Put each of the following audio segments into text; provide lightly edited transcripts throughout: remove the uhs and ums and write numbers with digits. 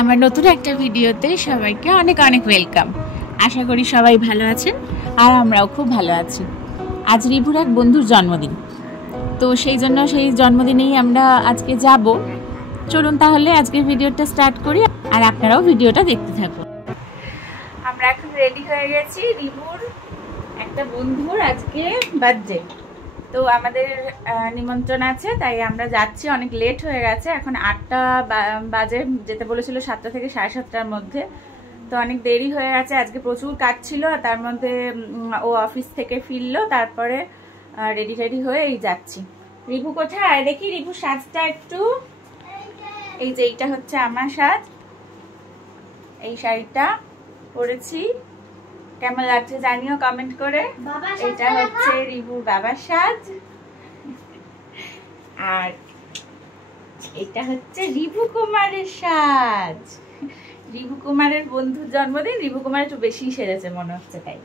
আমার নতুন একটা ভিডিওতে সবাইকে অনেক অনেক ওয়েলকাম। আশা করি সবাই ভালো আছেন আর আমরাও খুব ভালো আছি। আজ রিভুর এক বন্ধুর জন্মদিন, তো সেই জন্য সেই জন্মদিনেই আমরা আজকে যাব। চলুন তাহলে আজকে ভিডিওটা স্টার্ট করি আর আপনারাও ভিডিওটা দেখতে থাকুন। আমরা এখন রেডি হয়ে গেছি। রিভুর একটা বন্ধুর আজকে বার্থডে, তো আমাদের নিমন্ত্রণ আছে, তাই আমরা যাচ্ছি। অনেক লেট হয়ে গেছে, এখন 8টা বাজে, যেতে বলেছিল 7টা থেকে 7:30টার মধ্যে, তো অনেক দেরি হয়ে গেছে। আজকে প্রচুর কাজ ছিল, তার মধ্যে ও অফিস থেকে ফিরলো, তারপরে রেডি টেডি হয়ে এই যাচ্ছি। রিভু কোথায় দেখি? রিভু সাজটা একটু, এই যে এইটা হচ্ছে আমার সাজ, এই শাড়িটা পরেছি, কেমন লাগছে জানিও কমেন্ট করে। এটা হচ্ছে রিভুর বাবার সাজ, আর এটা হচ্ছে রিভু কুমারের সাজ। রিভু কুমারের বন্ধুর জন্মদিন, রিভু কুমার একটু বেশি সেরেছে মনে হচ্ছে, তাই।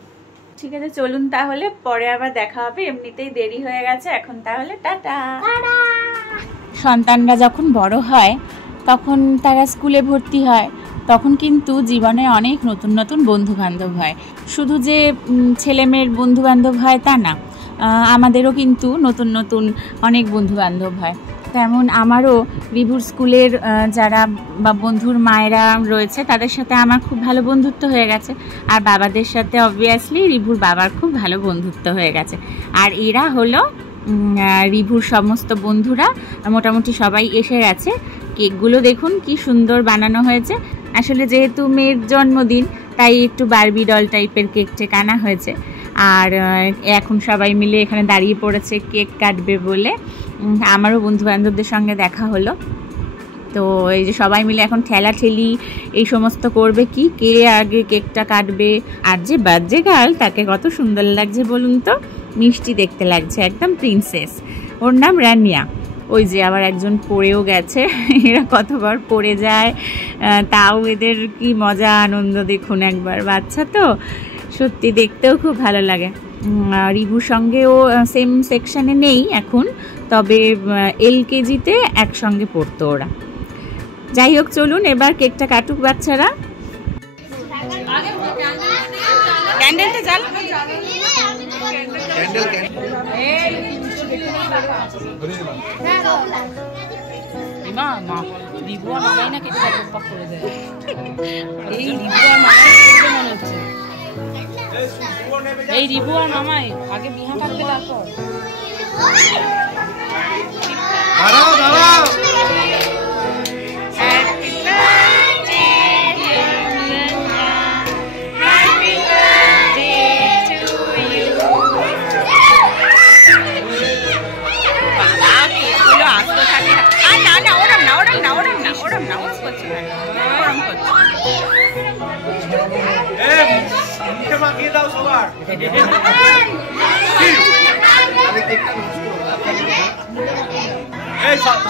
ঠিক আছে, চলুন তাহলে, পরে আবার দেখা হবে। এমনিতেই দেরি হয়ে গেছে এখন, তাহলে টাটা। সন্তানরা যখন বড় হয়, তখন তারা স্কুলে ভর্তি হয়, তখন কিন্তু জীবনে অনেক নতুন নতুন বন্ধু বান্ধব হয়। শুধু যে ছেলে মেয়ের বন্ধু বান্ধব হয় তা না, আমাদেরও কিন্তু নতুন নতুন অনেক বন্ধু বান্ধব হয়। তেমন আমারও রিভুর স্কুলের যারা বা বন্ধুর মায়েরা রয়েছে, তাদের সাথে আমার খুব ভালো বন্ধুত্ব হয়ে গেছে। আর বাবাদের সাথে অবভিয়াসলি রিভুর বাবার খুব ভালো বন্ধুত্ব হয়ে গেছে। আর এরা হলো রিভুর সমস্ত বন্ধুরা, মোটামুটি সবাই এসে গেছে। কেকগুলো দেখুন কি সুন্দর বানানো হয়েছে। আসলে যেহেতু মেয়ের জন্মদিন, তাই একটু বারবি ডল টাইপের কেক টেক আনা হয়েছে। আর এখন সবাই মিলে এখানে দাঁড়িয়ে পড়েছে কেক কাটবে বলে। আমারও বন্ধু বান্ধবদের সঙ্গে দেখা হলো, তো এই যে সবাই মিলে এখন ঠেলাঠেলি এই সমস্ত করবে, কি কে আগে কেকটা কাটবে। আর যে বার্থডে গার্ল, তাকে কত সুন্দর লাগছে বলুন তো, মিষ্টি দেখতে লাগছে, একদম প্রিন্সেস। ওর নাম রানিয়া। ওই যে আবার একজন পড়েও গেছে। এরা কতবার পড়ে যায়, তাও এদের কি মজা আনন্দ দেখুন একবার। বাচ্চা তো সত্যি দেখতেও খুব ভালো লাগে। রিভুর সঙ্গে ও সেম সেকশনে নেই এখন, তবে LKG-তে একসঙ্গে পড়তো ওরা। যাই হোক, চলুন এবার কেকটা কাটুক বাচ্চারা। ক্যান্ডেলটা জ্বাল। এই রিভু আর মামাই আগে বিহা কাটবে, তারপর দাঁড়াও দাঁড়াও।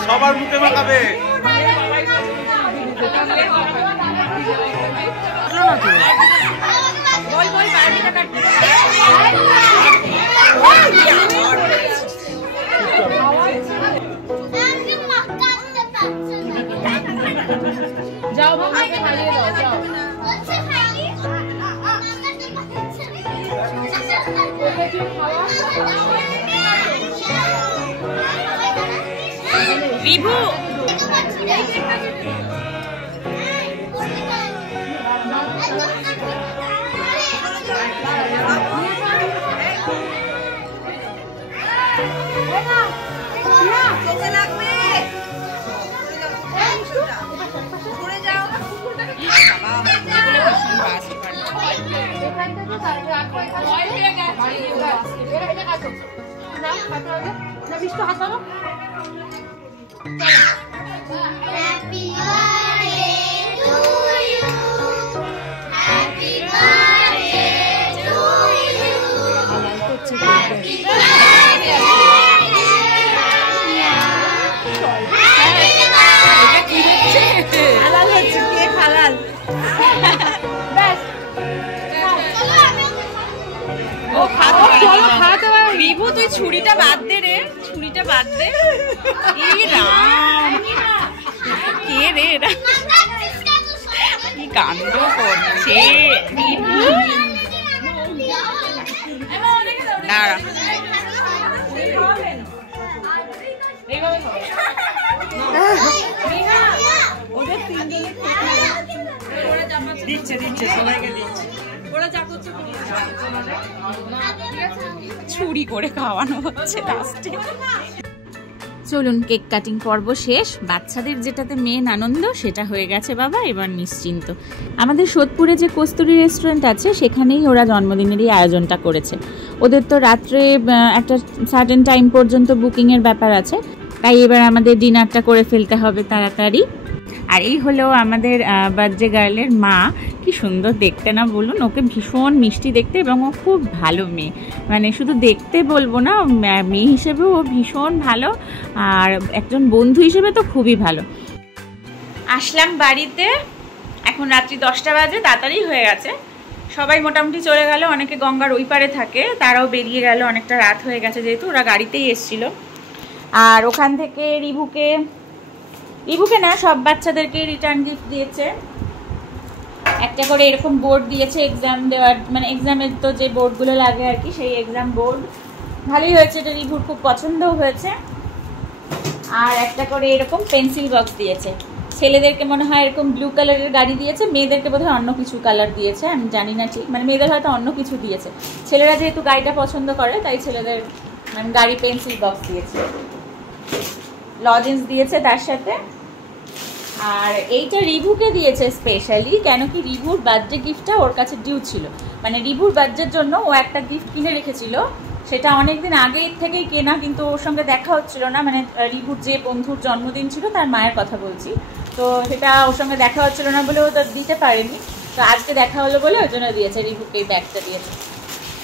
সবার মুখে মাখাবে। যাও মামাকে খাইয়ে দাও, যাও। রিভু রিভু তুই ছুরিটা বাদ দে রে, ছুরিটা বাদ দে। কে রে এরা? কাণ্ড করছে দাঁড়া চুরি করে খাওয়ানো হচ্ছে লাস্টে। চলুন কেক কাটিং পর্ব শেষ। বাচ্চাদের যেটাতে মেন আনন্দ সেটা হয়ে গেছে বাবা, এবার নিশ্চিন্ত। আমাদের সোদপুরে যে কস্তুরী রেস্টুরেন্ট আছে সেখানেই ওরা জন্মদিনেরই আয়োজনটা করেছে। ওদের তো রাত্রে একটা সার্টেন টাইম পর্যন্ত বুকিংয়ের ব্যাপার আছে, তাই এবার আমাদের ডিনারটা করে ফেলতে হবে তাড়াতাড়ি। আর এই হলো আমাদের বার্থডে গার্লের মা। কি সুন্দর দেখতে না বলুন, ওকে ভীষণ মিষ্টি দেখতে এবং ও খুব ভালো মেয়ে, মানে শুধু দেখতে বলবো না, মেয়ে হিসেবেও ও ভীষণ ভালো আর একজন বন্ধু হিসেবে তো খুবই ভালো। আসলাম বাড়িতে, এখন রাত্রি 10টা বাজে, তাড়াতাড়ি হয়ে গেছে। সবাই মোটামুটি চলে গেল, অনেকে গঙ্গার ওই পারে থাকে তারাও বেরিয়ে গেল, অনেকটা রাত হয়ে গেছে যেহেতু ওরা গাড়িতেই এসছিল। আর ওখান থেকে রিভুকে না সব বাচ্চাদেরকে রিটার্ন গিফট দিয়েছে। একটা করে এরকম বোর্ড দিয়েছে এক্সাম দেওয়ার, মানে এক্সামের তো যে বোর্ডগুলো লাগে আর কি, সেই এক্সাম বোর্ড ভালোই হয়েছে, এটা রিভুর খুব পছন্দও হয়েছে। আর একটা করে এরকম পেন্সিল বক্স দিয়েছে। ছেলেদেরকে মনে হয় এরকম ব্লু কালারের গাড়ি দিয়েছে, মেয়েদেরকে বোধহয় অন্য কিছু কালার দিয়েছে, আমি জানি না ঠিক, মানে মেয়েদের হয়তো অন্য কিছু দিয়েছে। ছেলেরা যেহেতু গাড়িটা পছন্দ করে তাই ছেলেদের মানে গাড়ি পেন্সিল বক্স দিয়েছে, লজেন্স দিয়েছে তার সাথে। আর এইটা রিভুকে দিয়েছে স্পেশালি, কেন কি রিভুর বার্থডে গিফটটা ওর কাছে ডিউ ছিল, মানে রিভুর বার্থডের জন্য ও একটা গিফট কিনে রেখেছিল, সেটা অনেকদিন আগেই থেকেই কেনা, কিন্তু ওর সঙ্গে দেখা হচ্ছিল না, মানে রিভুর যে বন্ধুর জন্মদিন ছিল তার মায়ের কথা বলছি, তো সেটা ওর সঙ্গে দেখা হচ্ছিল না বলে ও তো দিতে পারেনি, তো আজকে দেখা হলো বলে ওর জন্য দিয়েছে, রিভুকে এই ব্যাগটা দিয়েছে।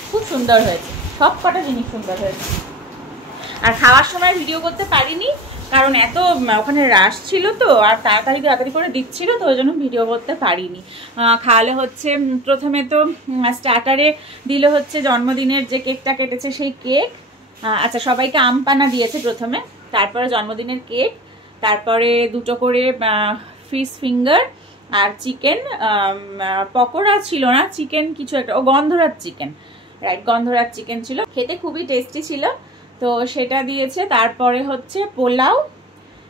খুব সুন্দর হয়েছে, সব কটা জিনিস সুন্দর হয়েছে। আর খাওয়ার সময় ভিডিও করতে পারিনি কারণ এত ওখানে রাশ ছিল তো, আর তাড়াতাড়ি করে দিচ্ছিল, তো ওই জন্য ভিডিও করতে পারিনি। খাওয়ালে হচ্ছে প্রথমে তো স্টার্টারে দিল হচ্ছে জন্মদিনের যে কেকটা কেটেছে সেই কেক, আচ্ছা সবাইকে আম পানা দিয়েছে প্রথমে, তারপরে জন্মদিনের কেক, তারপরে দুটো করে ফিশ ফিঙ্গার আর চিকেন পকোড়া ছিল না, চিকেন কিছু একটা, ও গন্ধরাজ চিকেন, রাইট গন্ধরাজ চিকেন ছিল, খেতে খুবই টেস্টি ছিল, তো সেটা দিয়েছে। তারপরে হচ্ছে পোলাও,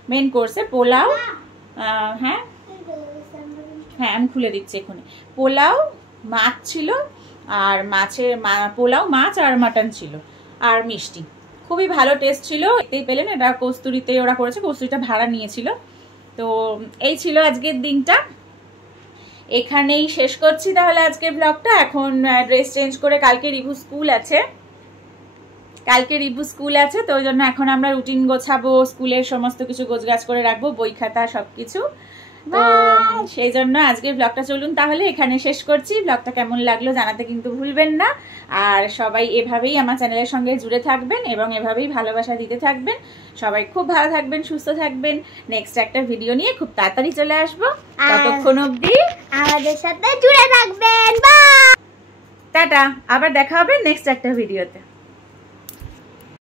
মেন কোর্সে পোলাও, হ্যাঁ আমি খুলে দিচ্ছি এখানে, পোলাও মাছ ছিল, আর পোলাও মাছ আর মাটন ছিল, আর মিষ্টি, খুবই ভালো টেস্ট ছিল। এতেই পেলেন, এটা কস্তুরিতে ওরা করেছে, কস্তুরিটা ভাড়া নিয়েছিল। তো এই ছিল আজকের দিনটা, এখানেই শেষ করছি তাহলে আজকের ব্লগটা। এখন ড্রেস চেঞ্জ করে কালকে রিভু স্কুল আছে, তো ওই জন্য এখন আমরা রুটিন গোছাবো, স্কুলের সমস্ত কিছু গোছগাছ করে রাখবো, বই খাতা সবকিছু, তো সেই জন্য আজকের ব্লগটা চলুন তাহলে এখানে শেষ করছি। ব্লগটা কেমন লাগলো জানাতে কিন্তু ভুলবেন না, আর সবাই এভাবেই আমার চ্যানেলের সঙ্গে জুড়ে থাকবেন এবং এভাবেই ভালোবাসা দিতে থাকবেন। সবাই খুব ভালো থাকবেন, সুস্থ থাকবেন। নেক্সট একটা ভিডিও নিয়ে খুব তাড়াতাড়ি চলে আসবো, ততক্ষণ অবধি আমাদের সাথে জুড়ে থাকবেন। বাই, টাটা, আবার দেখা হবে নেক্সট একটা ভিডিওতে।